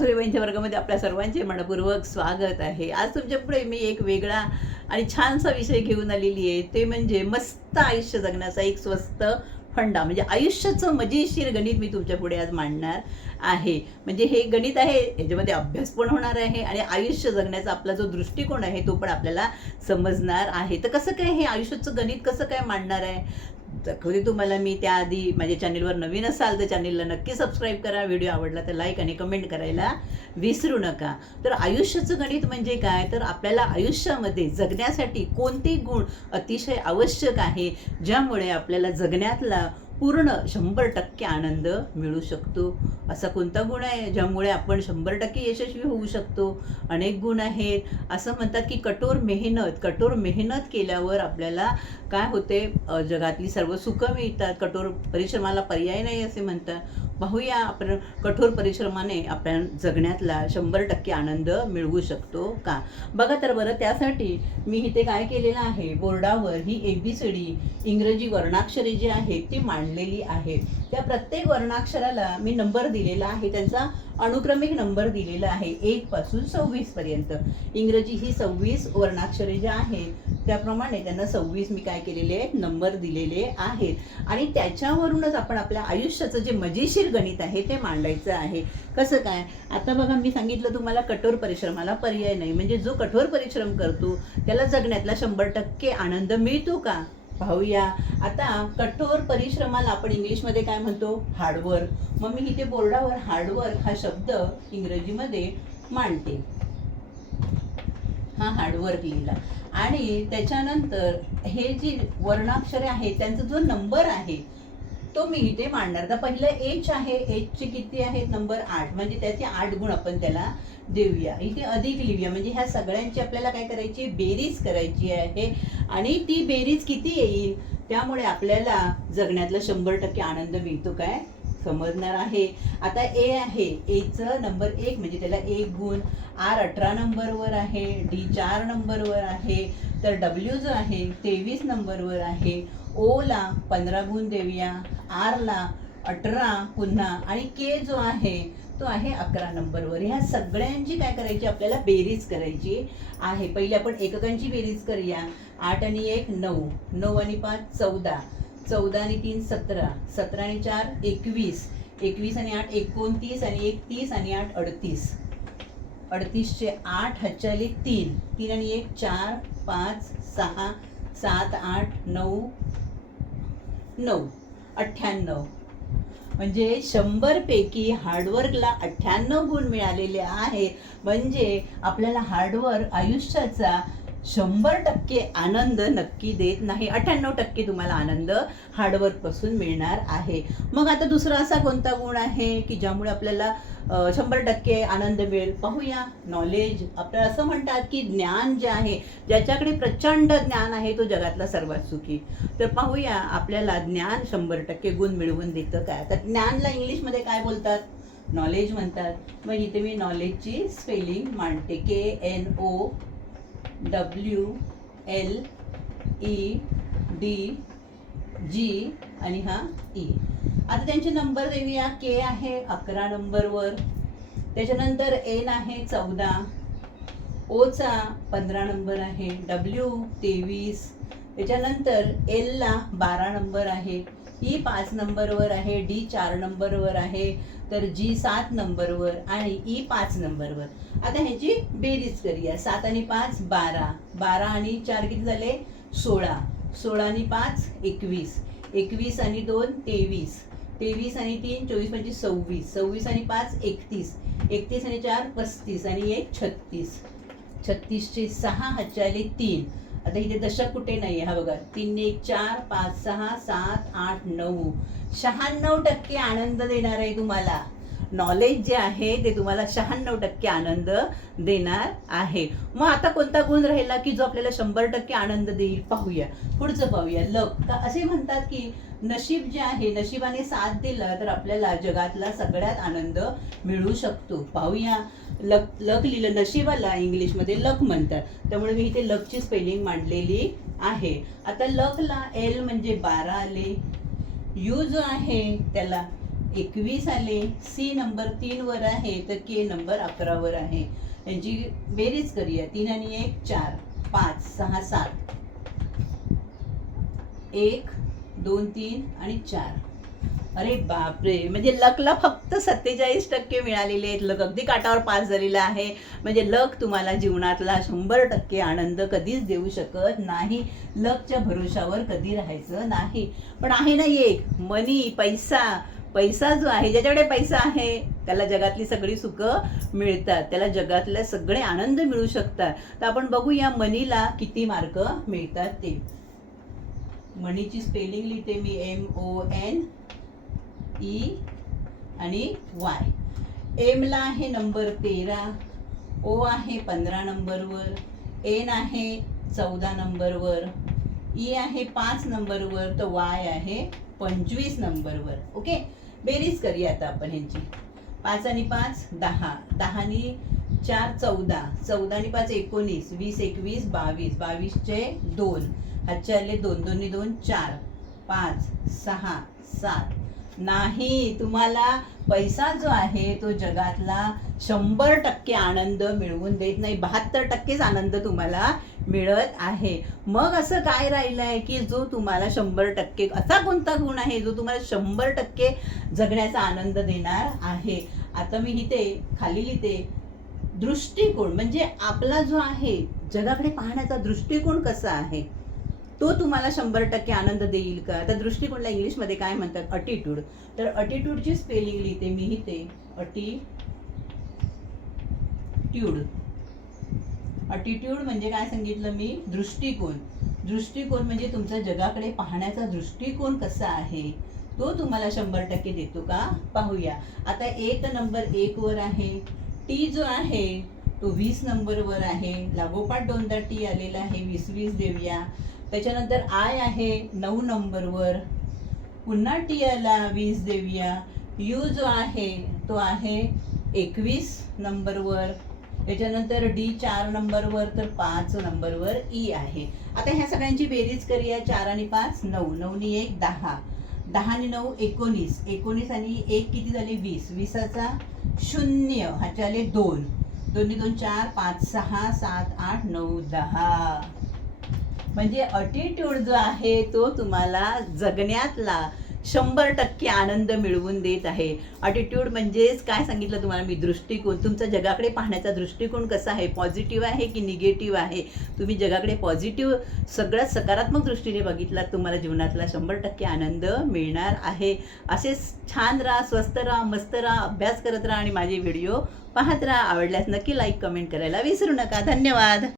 सूर्यबाईंच्या वर्गामध्ये आपल्या सर्वांचे मनपूर्वक स्वागत आहे. आज तुमच्यापुढे मी एक वेगळा आणि छानसा विषय घेऊन आलेली आहे. ते म्हणजे मस्त आयुष्य जगण्याचा एक स्वस्त फंडा म्हणजे आयुष्याचं मजेशीर गणित मी तुमच्यापुढे आज मांडणार आहे. म्हणजे हे गणित आहे याच्यामध्ये अभ्यास पण होणार आहे आणि आयुष्य जगण्याचा आपला जो दृष्टिकोन आहे तो पण आपल्याला समजणार आहे. तर कसं काय हे आयुष्याचं गणित कसं काय मांडणार आहे? तर तुम्हाला मी त्याआधी माझ्या चॅनेलवर नवीन असाल तर चॅनेलला नक्की सबस्क्राईब करा. व्हिडिओ आवडला तर लाईक आणि कमेंट करायला विसरू नका. तर आयुष्याचं गणित म्हणजे काय? तर आपल्याला आयुष्यामध्ये जगण्यासाठी कोणते गुण अतिशय आवश्यक आहे? ज्यामुळे आपल्याला जगण्यातला पूर्ण शंभर टक्के आनंद मिळू शकतो. असा कोणता गुण आहे ज्यामुळे आपण शंभर टक्के यशस्वी होऊ शकतो? अनेक गुण आहेत. असं म्हणतात की कठोर मेहनत कठोर मेहनत केल्यावर आपल्याला काय होते? जगातली सर्व सुखं मिळतात. कठोर परिश्रमाला पर्याय नाही असे म्हणतात. पाहूया आपण कठोर परिश्रमाने आपण जगण्यातला शंभर टक्के आनंद मिळवू शकतो का? बघा तर बरं त्यासाठी मी इथे काय केलेलं आहे? बोर्डावर ही ए बी सी डी इंग्रजी वर्णाक्षरे जी आहेत ती मांडलेली आहेत. त्या प्रत्येक वर्णाक्षराला मी नंबर दिलेला आहे त्यांचा अनुक्रमिक नंबर दिलेला आहे एकपासून सव्वीसपर्यंत इंग्रजी ही सव्वीस वर्णाक्षरे जी आहेत त्याप्रमाणे त्यांना सव्वीस मी काय केलेले आहेत नंबर दिलेले आहेत. आणि त्याच्यावरूनच आपण आपल्या आयुष्याचं जे मजेशीर गणित आहे ते मांडायचं आहे. कसं काय? आता बघा मी सांगितलं तुम्हाला कठोर परिश्रमाला पर्याय नाही. म्हणजे जो कठोर परिश्रम करतो त्याला जगण्यातला शंभर टक्के आनंद मिळतो का? पाहूया. आता कठोर परिश्रमाला आपण इंग्लिशमध्ये काय म्हणतो? हार्डवर्क. मग मी इथे बोर्डावर हार्डवर्क हा शब्द इंग्रजीमध्ये मांडते. हा हार्डवर्क लिहिला. आणि त्याच्यानंतर हे जी वर्णाक्षरे आहेत त्यांचा जो नंबर आहे तो मी इथे मांडणार. तर पहिलं एच आहे एचचे किती आहेत नंबर आठ. म्हणजे त्याचे आठ गुण आपण त्याला देऊया. इथे अधिक लिहूया. म्हणजे ह्या सगळ्यांची आपल्याला काय करायची? बेरीज करायची आहे. आणि ती बेरीज किती येईल? त्यामुळे आपल्याला जगण्यातला शंभर टक्के आनंद मिळतो. काय? समजणार आहे. आता ए आहे. एचं नंबर एक म्हणजे त्याला एक गुण. आर अठरा नंबरवर आहे. डी चार नंबरवर आहे. तर डब्ल्यू जो आहे तेवीस नंबरवर आहे. ओला पंधरा गुण देऊया. आरला अठरा पुन्हा. आणि के जो आहे तो आहे अकरा नंबरवर. ह्या सगळ्यांची काय करायची? आपल्याला बेरीज करायची आहे. पहिले आपण एककांची बेरीज करूया. आठ आणि एक नऊ. नऊ आणि पाच चौदा. चौदा आणि तीन सतरा. सतरा आणि चार एकवीस. एकवीस आणि आठ एकोणतीस आणि एक तीस आणि आठ अडतीस. अडतीसचे आठ हच्चाली तीन. तीन आणि एक चार पाच सहा सात आठ नऊ नऊ. अठ्ठ्याण्णव. म्हणजे शंभरपैकी हार्डवर्कला अठ्ठ्याण्णव गुण मिळालेले आहेत. म्हणजे आपल्याला हार्डवर्क आयुष्याचा शंभर टक्के आनंद नक्की देत नाही. अठ्ठ्याण्णव टक्के तुम्हाला आनंद हार्डवर्कपासून मिळणार आहे. मग आता दुसरा असा कोणता गुण आहे की ज्यामुळे आपल्याला शंभर टक्के आनंद मिळेल? पाहूया. नॉलेज आपल्याला असं म्हणतात की ज्ञान जे आहे ज्याच्याकडे प्रचंड ज्ञान आहे तो जगातला सर्वात सुखी. तर पाहूया आपल्याला ज्ञान शंभर टक्के गुण मिळवून देतं काय? तर ज्ञानला इंग्लिशमध्ये काय बोलतात? नॉलेज म्हणतात. मग इथे मी नॉलेजची स्पेलिंग मांडते. K N O W L E D G आणि हा ई आता त्यांचे नंबर देऊया. के आहे अकरा नंबरवर त्याच्यानंतर एन आहे चौदा. ओचा पंधरा नंबर आहे. डब्ल्यू तेवीस. त्याच्यानंतर एलला बारा नंबर आहे. ई पाच नंबरवर आहे डी चार नंबरवर आहे तर जी सात नंबरवर आणि ई पाच नंबरवर. आता ह्याची बेरीज करूया. सात आणि पाच बारा. बारा आणि चार किती झाले? सोळा. सोळा आणि पाच एकवीस. एकवीस आणि दोन तेवीस. तेवीस आणि तीन चोवीस म्हणजे सव्वीस. सव्वीस आणि पाच एकतीस. एकतीस आणि चार पस्तीस. आणि एक छत्तीस. छत्तीसचे सहा हजारले तीन. आता इथे दशक कुठे नाही हा बघा. तीन एक चार पाच सहा सात आठ नऊ. शहाण्णव टक्के आनंद देणार आहे तुम्हाला. नॉलेज जे आहे ते तुम्हाला शहाण्णव टक्के आनंद देणार आहे. मग आता कोणता गुण राहिला की जो आपल्याला शंभर टक्के आनंद देईल? पाहूया. पुढचं पाहूया. लक असे म्हणतात की नशीब जे आहे नशिबाने साथ दिला तर आपल्याला जगातला सगळ्यात आनंद मिळू शकतो. पाहूया. लक लक लिहिलं नशिबाला इंग्लिशमध्ये लक म्हणतात. त्यामुळे मी इथे लकची स्पेलिंग मांडलेली आहे. आता लकला एल म्हणजे बारा आले. यू जो आहे त्याला एकवीस आले सी नंबर तीनवर आहे तर के नंबर अकरावर आहे. यांची बेरीज करूया. तीन आणि एक चार पाच सहा सात. एक दोन तीन आणि चार. अरे बापरे. म्हणजे लकला फक्त सत्तेचाळीस टक्के मिळालेले आहेत. लक अगदी काटावर पास झालेला आहे. म्हणजे लक तुम्हाला जीवनातला शंभर टक्के आनंद कधीच देऊ शकत नाही. लकच्या भरोशावर कधी राहायचं नाही. पण आहे ना एक मनी पैसा. पैसा जो आहे ज्याच्याकडे पैसा आहे त्याला जगातली सगळी सुखं मिळतात. त्याला जगातले सगळे आनंद मिळू शकतात. तर आपण बघू या मनीला किती मार्क मिळतात ते. मनीची स्पेलिंग लिहिते मी एम ओ एन ई आणि वाय एमला आहे नंबर तेरा ओ आहे पंधरा नंबरवर एन आहे चौदा नंबरवर ई आहे पाच नंबरवर तर वाय आहे पंचवीस नंबरवर. ओके बेरीज करूया आता आपण ह्यांची. पाच आणि पाच दहा. दहानी चार चौदा. चौदा आणि पाच एकोणीस. वीस एकवीस बावीस. बावीसचे दोन. हातचे आले दोन. दोन्ही दोन चार. पाच सहा सात. नाही तुम्हाला पैसा जो आहे तो जगातला शंभर टक्के आनंद मिळवून देत नाही. बहात्तर टक्केच आनंद तुम्हाला मिळत आहे. मग असं काय राहिलं आहे की जो तुम्हाला शंभर टक्के असा कोणता गुण आहे जो तुम्हाला शंभर टक्के जगण्याचा आनंद देणार आहे? आता मी लिहिते खाली लिहिते दृष्टिकोन म्हणजे आपला जो आहे जगाकडे पाहण्याचा दृष्टिकोन कसा आहे? तो तुम्हाला शंभर टक्के आनंद देईल का? तर दृष्टिकोनला इंग्लिशमध्ये काय म्हणतात? अटिट्यूड तर अटिट्यूडची स्पेलिंग लिहिते मी ते अटी ट्यूड अटिट्यूड म्हणजे काय सांगितलं मी? दृष्टिकोन. दृष्टिकोन म्हणजे तुमचा जगाकडे पाहण्याचा दृष्टिकोन कसा आहे? तो तुम्हाला शंभर टक्के देतो का? पाहूया. आता एक नंबर एक वर आहे. टी जो आहे तो वीस नंबरवर आहे. लागोपाठ दोनदा टी आलेला आहे. वीस वीस देऊया. त्याच्यानंतर आय आहे नऊ नंबरवर. पुन्हा टी आला वीस देऊया. यू जो आहे तो आहे एकवीस नंबरवर. त्याच्यानंतर डी चार नंबरवर तर पाच नंबरवर ई आहे. आता ह्या सगळ्यांची बेरीज करूया चार आणि पाच नऊ. नऊनी एक दहा. दहा आणि नऊ एकोणीस. एकोणीस आणि एक किती झाली? वीस. वीसाचा शून्य. ह्याचे आले दोन. दोन्ही दोन चार पाच सहा सात आठ नऊ दहा. म्हणजे अटिट्यूड जो आहे तो तुम्हाला जगण्यातला शंभर टक्के आनंद मिळवून देत आहे. अटिट्यूड म्हणजेच काय सांगितलं तुम्हाला मी? दृष्टिकोन. तुमचा जगाकडे पाहण्याचा दृष्टिकोन कसा आहे? पॉझिटिव्ह आहे की निगेटिव्ह आहे? तुम्ही जगाकडे पॉझिटिव्ह सगळ्यात सकारात्मक दृष्टीने बघितलात तुम्हाला जीवनातला शंभर टक्के आनंद मिळणार आहे. असेच छान राहा स्वस्त राहा मस्त राहा अभ्यास करत राहा आणि माझे व्हिडिओ पाहत राहा. आवडल्यास नक्की लाईक कमेंट करायला विसरू नका. धन्यवाद.